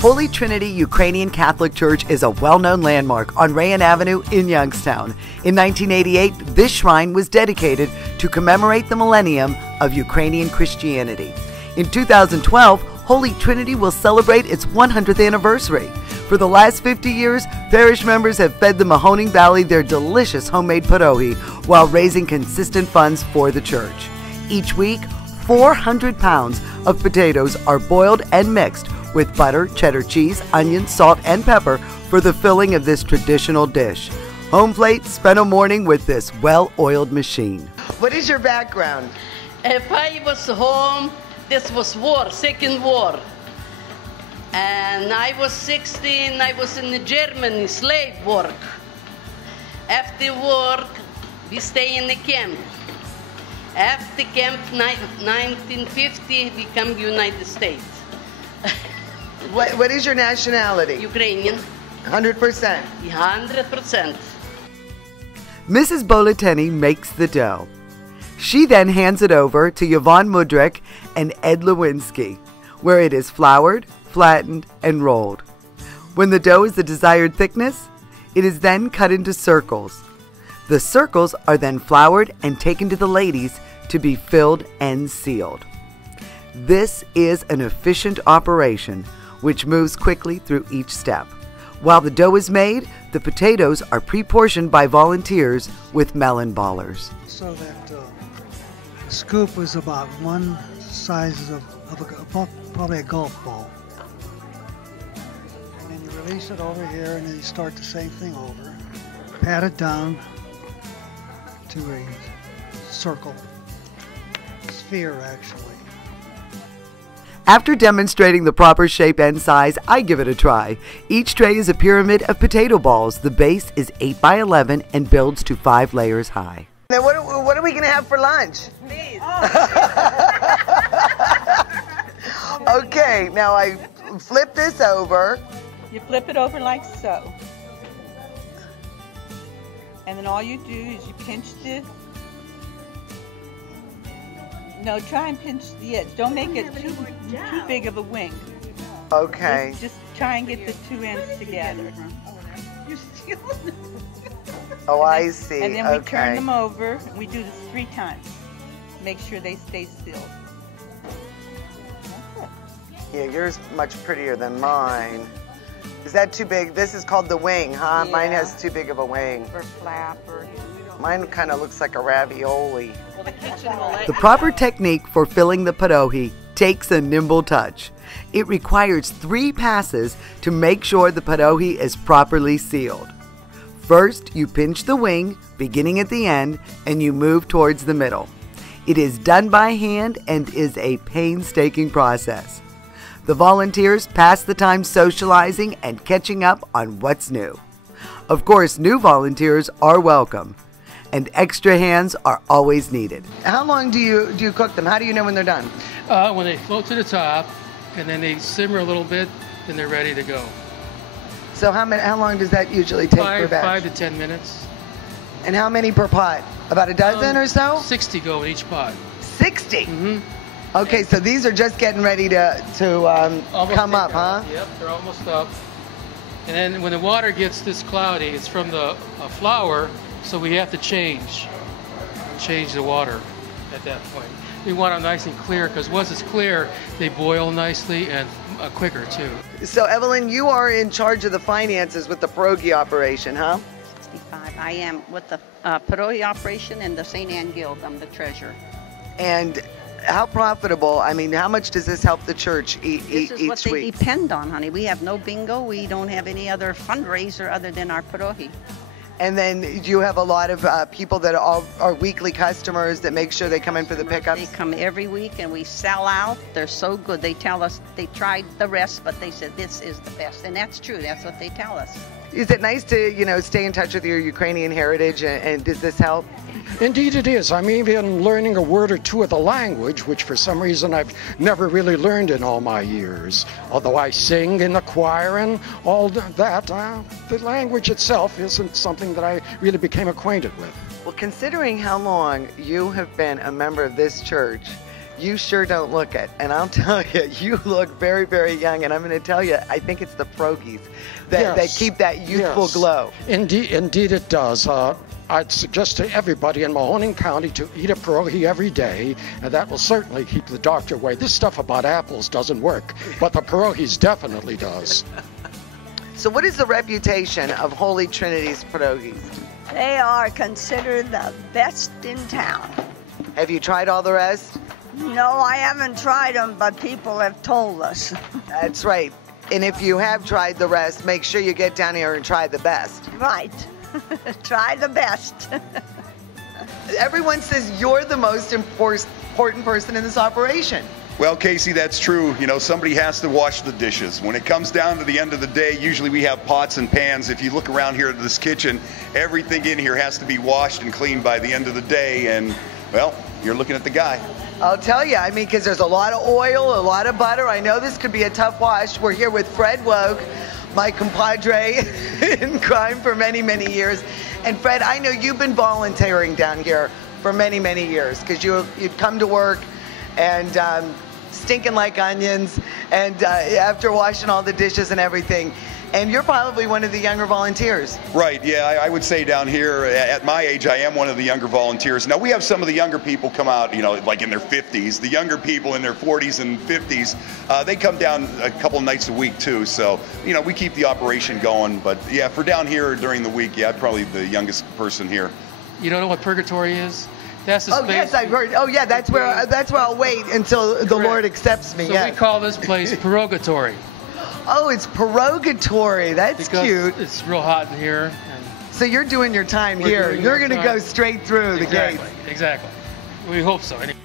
Holy Trinity Ukrainian Catholic Church is a well-known landmark on Rayan Avenue in Youngstown. In 1988, this shrine was dedicated to commemorate the millennium of Ukrainian Christianity. In 2012, Holy Trinity will celebrate its 100th anniversary. For the last 50 years, parish members have fed the Mahoning Valley their delicious homemade pyrohy while raising consistent funds for the church. Each week, 400 pounds of potatoes are boiled and mixed with butter, cheddar cheese, onion, salt, and pepper for the filling of this traditional dish. Homeplate spent a morning with this well-oiled machine. What is your background? If I was home, this was war, second war. And I was 16, I was in Germany, slave work. After work, we stay in the camp. After camp, 1950, we come to United States. What is your nationality? Ukrainian. 100%? 100%. Mrs. Boleteny makes the dough. She then hands it over to Yvonne Mudrick and Ed Lewinsky, where it is floured, flattened, and rolled. When the dough is the desired thickness, it is then cut into circles. The circles are then floured and taken to the ladies to be filled and sealed. This is an efficient operation which moves quickly through each step. While the dough is made, the potatoes are pre-portioned by volunteers with melon ballers. So that the scoop is about one size of probably a golf ball. And then you release it over here, and then you start the same thing over. Pat it down to a circle, sphere actually. After demonstrating the proper shape and size, I give it a try. Each tray is a pyramid of potato balls. The base is 8 by 11 and builds to 5 layers high. Now what are we going to have for lunch? Please. Okay, now I flip this over. You flip it over like so. And then all you do is you pinch the... No, try and pinch the edge. Don't make it too big of a wing. Okay. Just try and get the two ends together. Oh, I see. And then we turn them over. We do this 3 times. Make sure they stay still. That's it. Yeah, yours much prettier than mine. Is that too big? This is called the wing, huh? Yeah. Mine has too big of a wing. Or flap or... Mine kind of looks like a ravioli. Well, the kitchen will let The proper technique for filling the pyrohy takes a nimble touch. It requires 3 passes to make sure the pyrohy is properly sealed. First, you pinch the wing, beginning at the end, and you move towards the middle. It is done by hand and is a painstaking process. The volunteers pass the time socializing and catching up on what's new. Of course, new volunteers are welcome, and extra hands are always needed. How long do you cook them? How do you know when they're done? When they float to the top, and then they simmer a little bit, then they're ready to go. So how long does that usually take per batch? 5 to 10 minutes. And how many per pot? About a dozen or so? 60 go in each pot. 60? Mm-hmm. Okay, so these are just getting ready to come up, huh? Yep, they're almost up. And then when the water gets this cloudy, it's from the flour, so we have to change the water at that point. We want them nice and clear, because once it's clear, they boil nicely and quicker too. So Evelyn, you are in charge of the finances with the pierogi operation, huh? 65. I am with the Pyrohy operation and the St. Anne Guild. I'm the treasurer. And how profitable, I mean, how much does this help the church each week? This is what they depend on, honey. We have no bingo. We don't have any other fundraiser other than our Pyrohy. And then do you have a lot of people that are weekly customers that make sure they come in for the pickups? They come every week and we sell out. They're so good. They tell us they tried the rest, but they said this is the best. And that's true. That's what they tell us. Is it nice to, stay in touch with your Ukrainian heritage, and does this help? Indeed it is. I'm even learning a word or two of the language, which for some reason I've never really learned in all my years. Although I sing in the choir and all that, the language itself isn't something that I really became acquainted with. Well, considering how long you have been a member of this church, You sure don't look it. And I'll tell you, you look very, very young. And I'm going to tell you, I think it's the pierogies that keep that youthful glow. Indeed it does. I'd suggest to everybody in Mahoning County to eat a pierogi every day, and that will certainly keep the doctor away. This stuff about apples doesn't work, but the pierogies definitely does. So what is the reputation of Holy Trinity's pierogies? They are considered the best in town. Have you tried all the rest? No, I haven't tried them, but people have told us. That's right. And if you have tried the rest, make sure you get down here and try the best. Right. Try the best. Everyone says you're the most important person in this operation. Well, Casey, that's true. You know, somebody has to wash the dishes. When it comes down to the end of the day, usually we have pots and pans. If you look around here at this kitchen, everything in here has to be washed and cleaned by the end of the day. And, well, you're looking at the guy. I'll tell you, I mean, because there's a lot of oil, a lot of butter. I know this could be a tough wash. We're here with Fred Woke, my compadre in crime for many, many years. And Fred, I know you've been volunteering down here for many, many years because you'd come to work and stinking like onions and after washing all the dishes and everything. And you're probably one of the younger volunteers. Right, yeah, I would say down here, at my age, I am one of the younger volunteers. Now, we have some of the younger people come out, you know, like in their 50s. The younger people in their 40s and 50s, they come down a couple nights a week, too. So, you know, we keep the operation going. But, yeah, for down here during the week, yeah, I'm probably the youngest person here. You don't know what purgatory is? That's the space. Oh, yes, I've heard. Oh, yeah, that's where I'll wait until the Lord accepts me. So yes. we call this place purgatory. Oh, it's purgatory. That's because cute. It's real hot in here. And so you're doing your time here. You're going to go straight through the gate. Exactly. We hope so. Anyway.